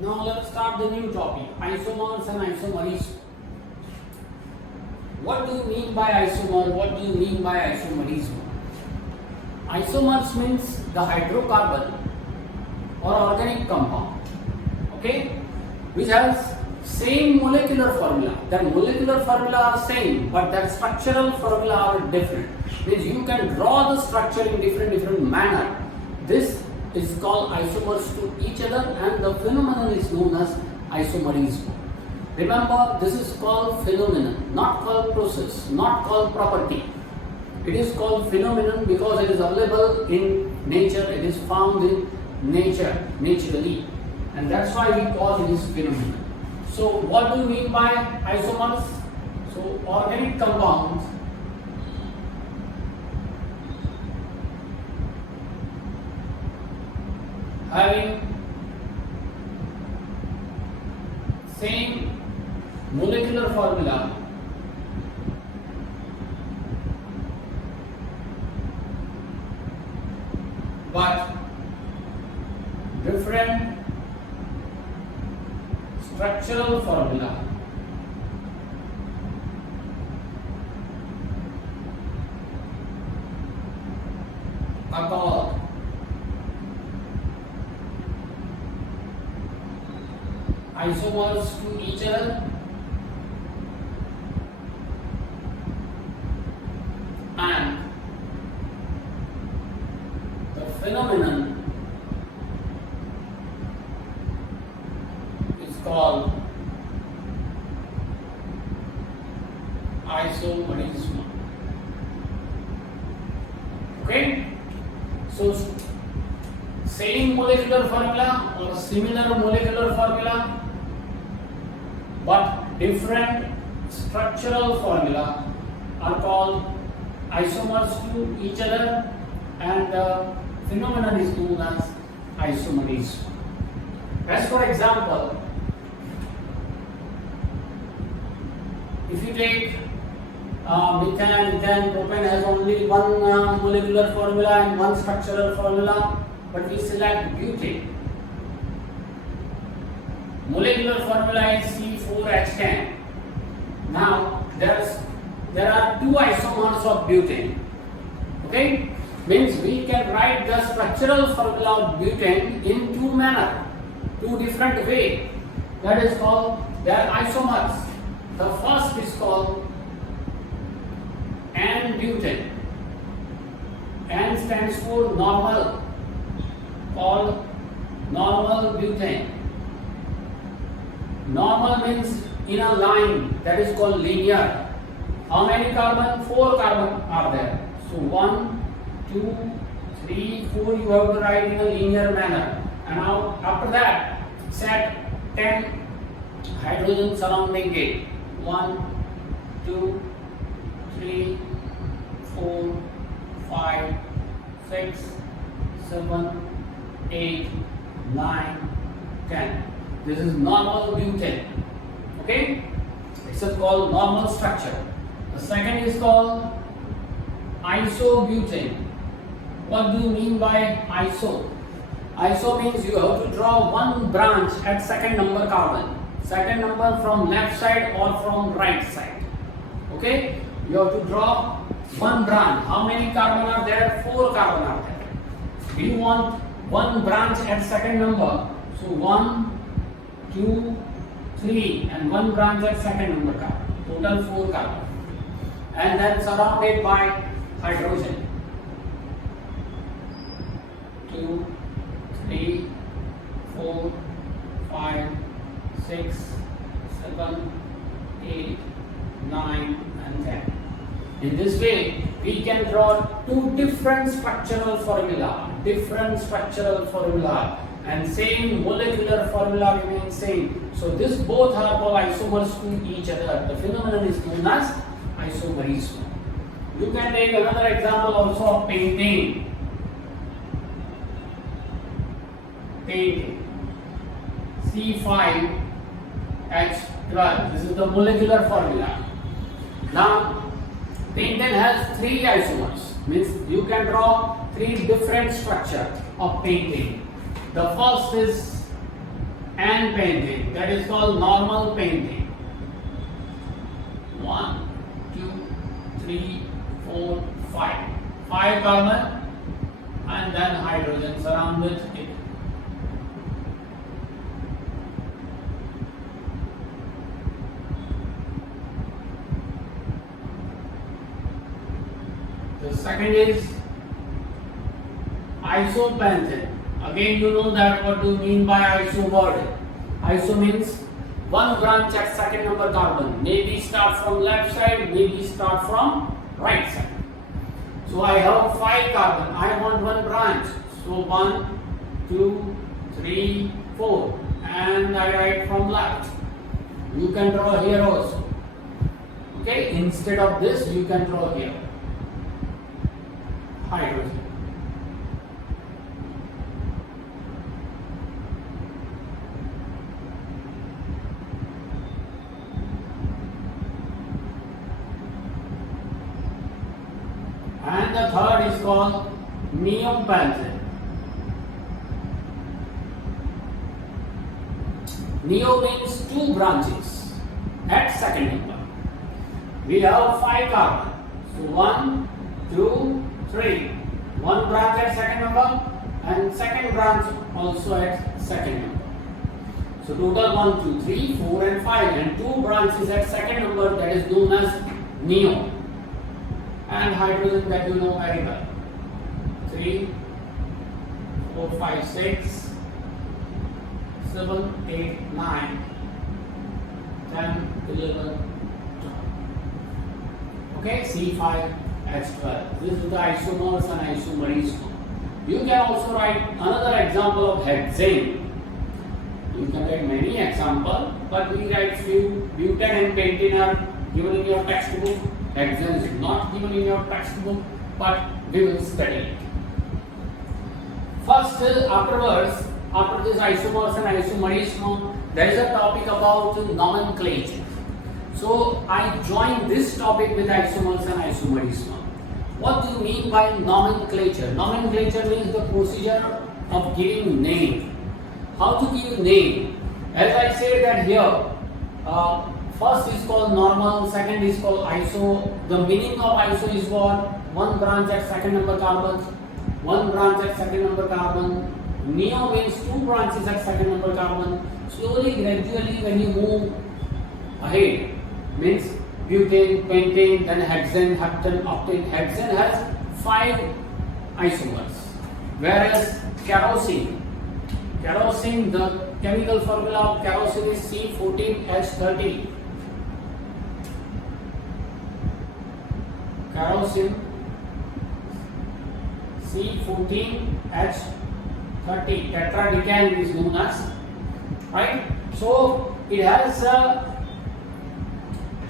Now let's start the new topic, isomers and isomerism. What do you mean by isomer? What do you mean by isomerism? Isomers means the hydrocarbon or organic compound, okay, which has same molecular formula. That molecular formula are same, but that structural formula are different. Means you can draw the structure in different manner. This is called isomers to each other, and the phenomenon is known as isomerism. Remember, this is called phenomenon, not called process, not called property. It is called phenomenon because it is available in nature, it is found in nature, naturally, and that's why we call it phenomenon. So what do you mean by isomers? So organic compounds having same molecular formula but different structural formula are called isomers to each other and the phenomenon is called isomerism. Okay, so same molecular formula or similar molecular formula but different structural formula are called isomers to each other, and the phenomenon is known as isomerism. As for example, if you take methane, propane has only one molecular formula and one structural formula, but we select butane. Molecular formula is C4H10. Now there are two isomers of butane. Okay, means we can write the structural formula of butane in two manner, two different way. That is called their isomers. The first is called N-butane. N stands for normal, called normal butane. Normal means in a line, that is called linear. How many carbon? 4 carbon are there. So 1, 2, 3, 4 you have to write in a linear manner. And now after that set 10 hydrogen surrounding it. 1, 2, 3, 4, 5, 6, 7, 8, 9, 10. This is normal butane. Okay? It's called normal structure. The second is called isobutane. What do you mean by iso? Iso means you have to draw one branch at second number carbon. Second number from left side or from right side. Okay? You have to draw one branch. How many carbon are there? 4 carbon are there. We want one branch at second number. So 1, 2, 3 and one branch at second number carbon. Total 4 carbon. And then surrounded by hydrogen. 2, 3, 4, 5, 6, 7, 8, 9 and 10. In this way, we can draw two different structural formula, and same molecular formula remains same. So this both are called isomers to each other. The phenomenon is known as isomerism. You can take another example also of painting. C5H12. This is the molecular formula. Now pentane has 3 isomers. Means you can draw 3 different structures of pentane. The first is n pentane. That is called normal pentane. 1, 2, 3, 4, 5. 5 carbon and then hydrogen surrounded it. The second is isopentane. Again, you know that what do you mean by iso word. Iso means one branch at second number carbon. Maybe start from left side, maybe start from right side. So I have 5 carbon. I want one branch. So 1, 2, 3, 4. And I write from left. You can draw here also. Okay, instead of this, you can draw here. Hydrogen. And the third is called neopentane. Neo means 2 branches at second number. We have 5 carbon. So 1, 2, 3. One branch at second number and second branch also at second number. So total 1, 2, 3, 4 and 5 and 2 branches at second number, that is known as neo. And hydrogen, that you know very well. 3, 4, 5, 6, 7, 8, 9, 10, 11, 12. Okay, C5H12. This is the isomers and isomerism. You can also write another example of hexane. You can write many examples, but we write few. Butane and pentane are given in your textbook. Hexane is not given in your textbook, but we will study it. First, afterwards, after this isomers and isomerism, there is a topic about nomenclature. So I join this topic with isomers and isomerism. What do you mean by nomenclature? Nomenclature means the procedure of giving name. How to give name? As I said that here, first is called normal, second is called iso. The meaning of iso is what? One branch at second number carbon, one branch at second number carbon. Neo means 2 branches at second number carbon. Slowly, gradually, when you move ahead, means butane, pentane, then hexane, heptane, octane. Hexane has 5 isomers, whereas kerosene, the chemical formula of kerosene is C14H30. Kerosene C14H30, tetradecan is known as, right? So it has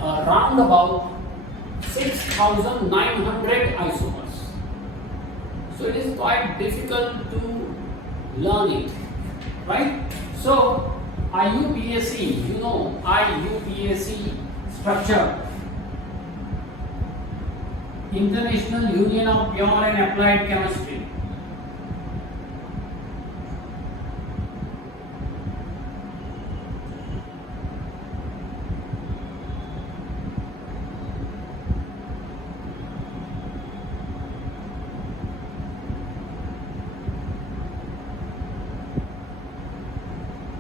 round about 6,900 isomers. So it is quite difficult to learn it, right? So IUPAC, you know IUPAC structure, International Union of Pure and Applied Chemistry.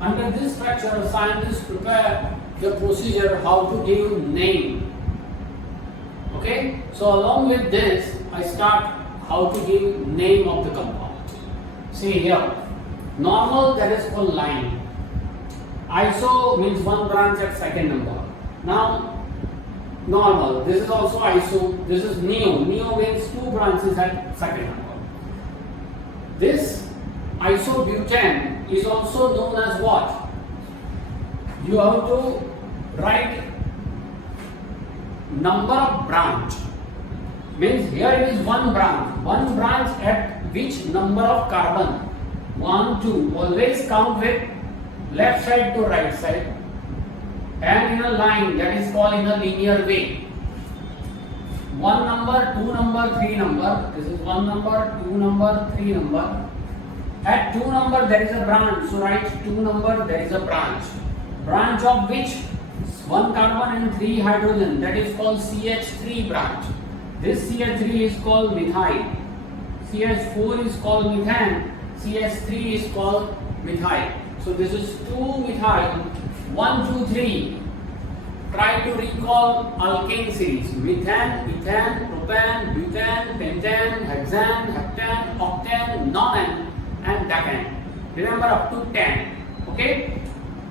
Under this structure, scientists prepare the procedure how to give name. Okay, so along with this, I start how to give name of the compound. See here, normal, that is called line. Iso means 1 branch at second number. Now, normal, this is also iso. This is neo. Neo means 2 branches at second number. This isobutane is also known as what? You have to write number of branch. Means here it is 1 branch. 1 branch at which number of carbon? 1, 2. Always count with left side to right side. And in a line, that is called in a linear way. 1 number, 2 number, 3 number. This is 1 number, 2 number, 3 number. At 2 number there is a branch. So write 2 number there is a branch. Branch of which? 1 carbon and 3 hydrogen. That is called CH3 branch. This CH3 is called methyl. CH4 is called methane. CH3 is called methyl. So this is 2 methyl. 1, 2, 3. Try to recall alkane series: methane, ethane, propane, butane, pentane, hexane, heptane, octane, nonane, and decane. Remember up to 10. Okay?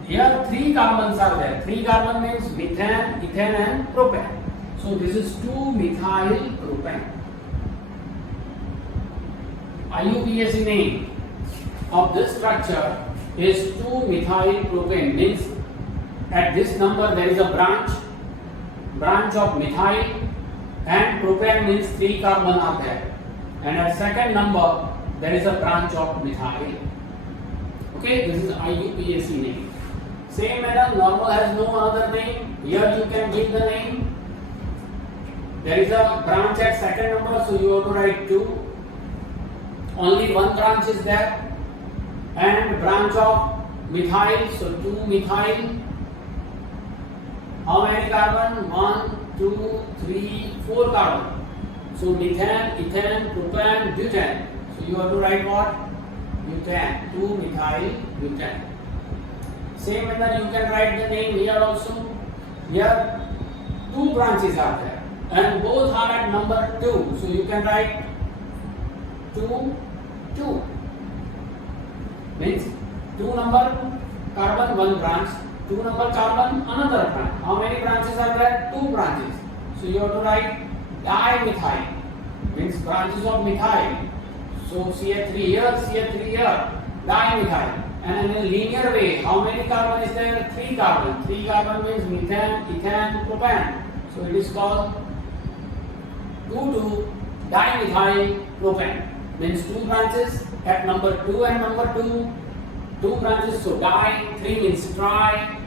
Here 3 carbons are there. 3 carbon means methane, ethane, and propane. So this is 2-methyl propane. IUPAC name of this structure is 2-methyl propane. Means at this number there is a branch of methyl, and propane means 3 carbon are there. And at second number there is a branch of methyl. Okay, this is IUPAC name. Same manner, normal has no other name. Here you can give the name. There is a branch at second number, so you have to write 2. Only one branch is there. And branch of methyl, so 2-methyl. How many carbon? 1, 2, 3, 4 carbon. So methane, ethane, propane, butane. So you have to write what? Butane. 2-methyl butane. Same manner you can write the name here also. Here 2 branches are there and both are at number 2. So you can write 2, 2. Means 2 number carbon, 1 branch. 2 number carbon, another branch. How many branches are there? 2 branches. So you have to write dimethyl. Means branches of methyl. So CH3 here, CH3 here, dimethyl. And in a linear way, how many carbon is there? 3 carbon. 3 carbon means methane, ethane, propane. So it is called 2,2-dimethyl propane. Means 2 branches at number 2 and number 2. 2 branches, so di. 3 means tri.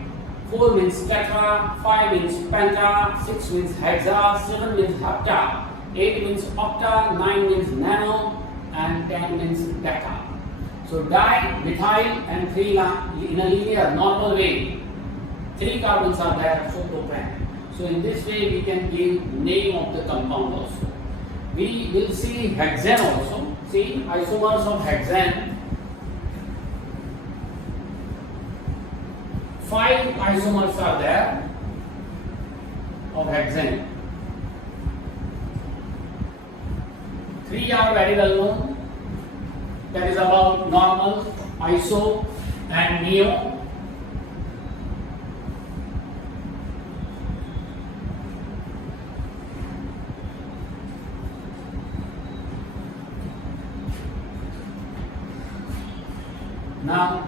4 means tetra. 5 means penta. 6 means hexa. 7 means hepta. 8 means octa. 9 means nano. And 10 means deca. So dimethyl and 3 in a linear normal way. 3 carbons are there, so propane. So in this way we can give name of the compound also. We will see hexane also. See isomers of hexane. 5 isomers are there of hexane. 3 are very well known. That is about normal, iso, and neo. Now,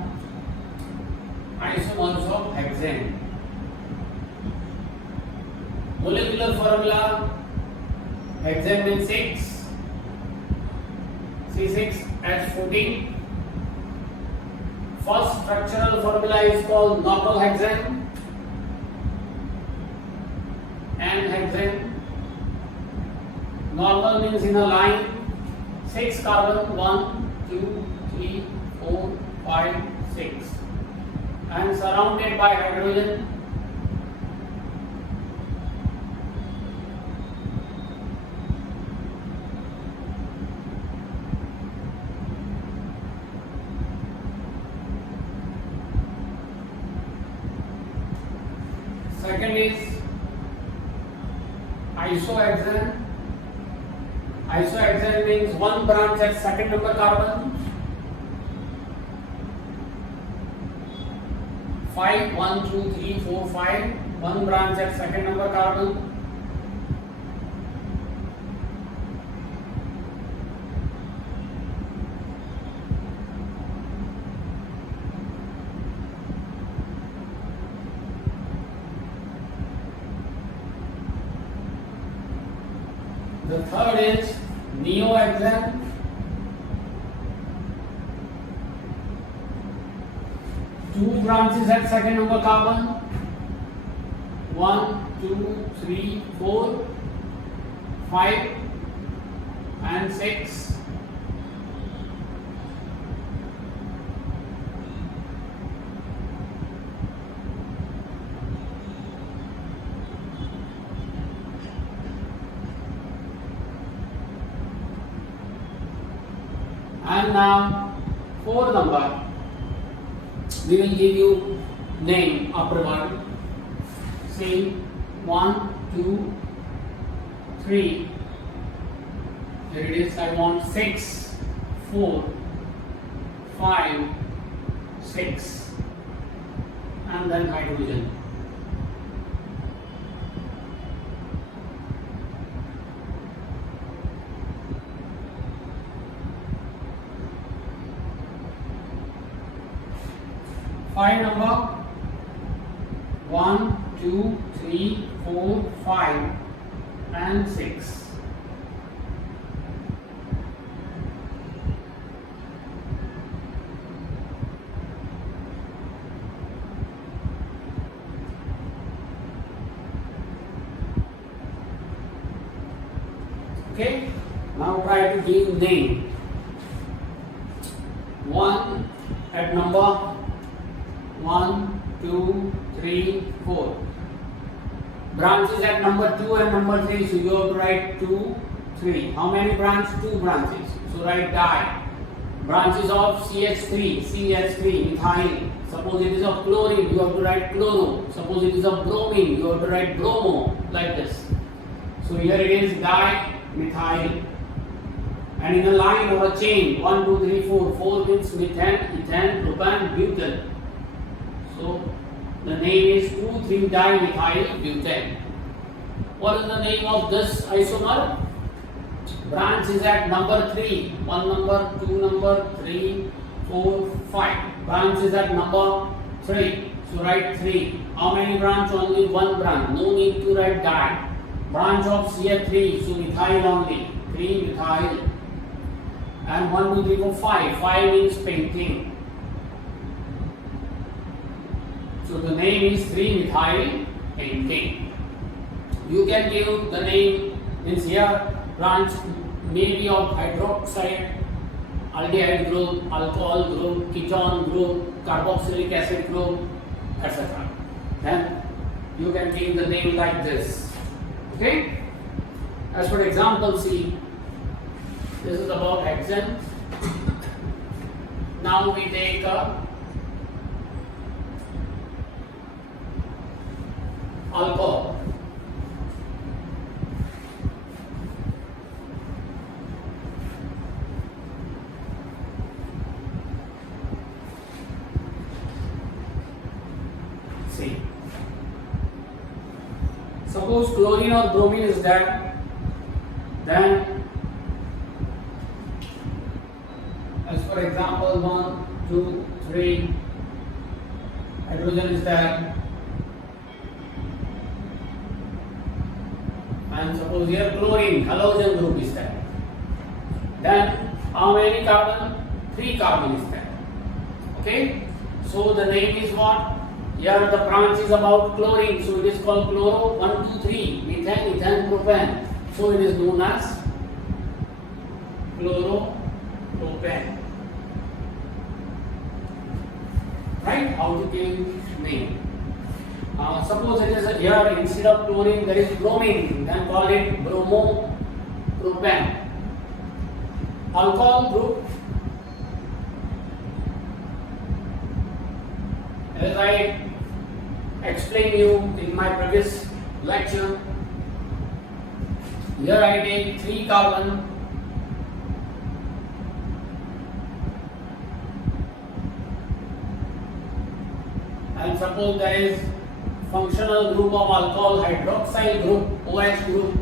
isomers of hexane. Molecular formula: hexane means 6. C6H14. First structural formula is called normal hexane and hexane. Normal means in a line. 6 carbon, 1, 2, 3, 4, 5, 6, and surrounded by hydrogen. Second is isohexane. Isohexane means 1 branch at second number carbon. 5, 1, 2, 3, 4, 5. 1 branch at second number carbon. The third is neohexane. 2 branches at second number carbon. 1, 2, 3, 4, 5, and 6. And now, fourth number, we will give you name after word. Say 1, 2, 3. Here it is. I want 6, 4, 5, 6, and then hydrogen. Five number 1, 2, 3, 4, 5, and 6. Okay, now try to give name. 1 at number 1, 2, 3, 4. Branches at number 2 and number 3, so you have to write 2, 3. How many branches? 2 branches. So write di. Branches of CH3, CH3, methyl. Suppose it is of chlorine, you have to write chloro. Suppose it is of bromine, you have to write bromo, like this. So here it is dimethyl. And in a line or a chain, 1, 2, 3, 4. 4 means methane, ethane, propane, butane. So the name is 2,3-dimethyl butane. What is the name of this isomer? Branch is at number 3. 1 number, 2 number, 3, 4, 5. Branch is at number 3. So write 3. How many branch? Only 1 branch. No need to write di. Branch of CH3, so methyl only. 3 methyl. And 1, 2, 3, 4, 5. 5 means painting. So the name is 3-methyl painting. You can give the name, means here branch maybe of hydroxide, aldehyde group, alcohol group, ketone group, carboxylic acid group, etc. Then you can give the name like this. Okay? As for example, see, this is about hexane. Now we take alcohol. See, suppose chlorine or bromine is there, then as for example 1, 2, 3, hydrogen is there, and suppose here chlorine, halogen group is there. Then how many carbon? 3 carbon is there. Okay, so the name is what? Here the branch is about chlorine, so it is called chloro. 1, 2, 3, methane, ethane, propane. So it is known as chloropropane. Right? How to give name? Suppose it is here instead of chlorine there is bromine, then call it bromopropane. Alcohol group, as I explained you in my previous lecture, here I take 3 carbon, and suppose there is functional group of alcohol, hydroxyl group, OH group,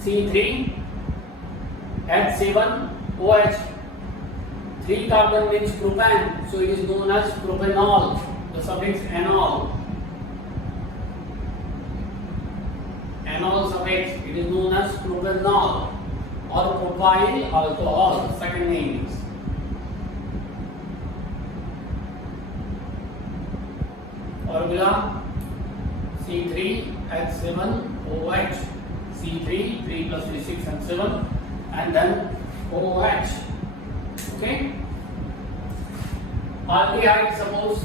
C3, H7, OH. 3 carbon means propane, so it is known as propanol. The suffix anol. Anol suffix, it is known as propanol or propyl alcohol. Second name is. Formula C3H7OH. C3, 3 plus 3, 6 and 7, and then OH. Okay? Aldehyde, suppose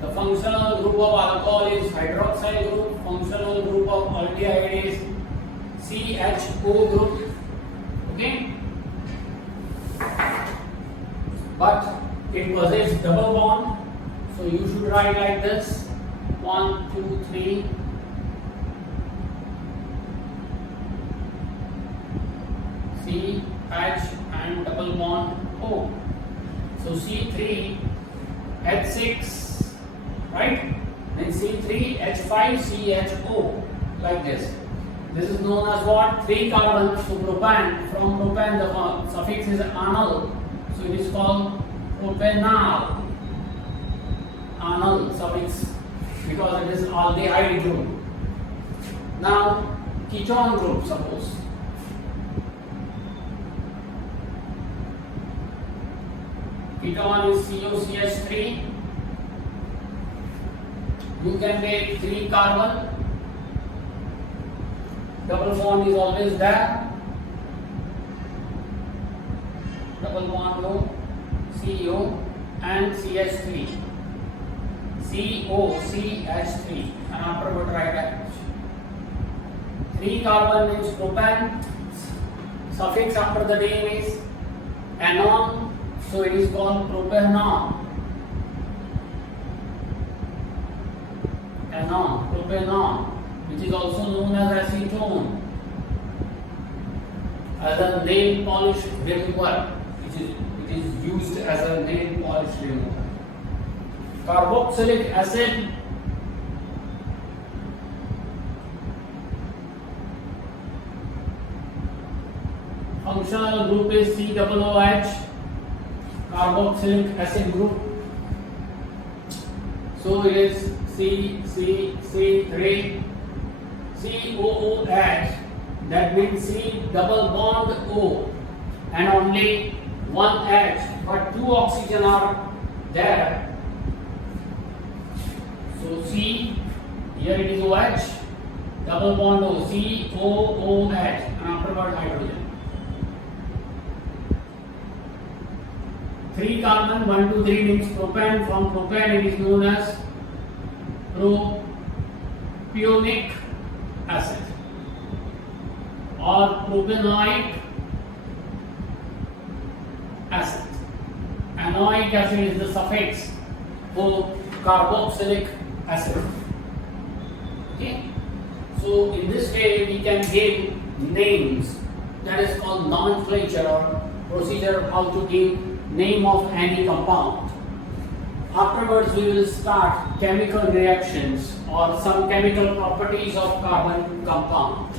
the functional group of alcohol is hydroxyl group, functional group of aldehyde is CHO group, but it possesses double bond. So you should write like this: 1, 2, 3. C, H and double bond O. So C3, H6, right? Then C3, H5, CHO, like this. This is known as what? 3 carbon. So propane, from propane the suffix is anal. So it is called propanal. Anal suffix because it is aldehyde group. Now ketone group, suppose. Ketone is COCH3. You can take 3 carbon. Double bond is always there. Double bond O, CO and CH3. COCH3. And afterward write H. 3 carbon means propane. Suffix after the name is anon. So it is called propanol. Anon, propanol, which is also known as acetone, as a nail polish remover, it is used as a nail polish remover. Carboxylic acid, functional group is COOH, carboxylic acid group. So it is C3, COOH, that means C double bond O and only one H, but 2 oxygen are there. So C, here it is OH, double bond O, COOH, and afterward hydrogen. 3 carbon, 1, 2, 3 means propane. From propane it is known as propionic acid or propanoic acid. Anoic acid is the suffix for carboxylic acid. Okay. So in this way we can give names. That is called nomenclature or procedure how to give name of any compound. Afterwards we will start chemical reactions or some chemical properties of carbon compound.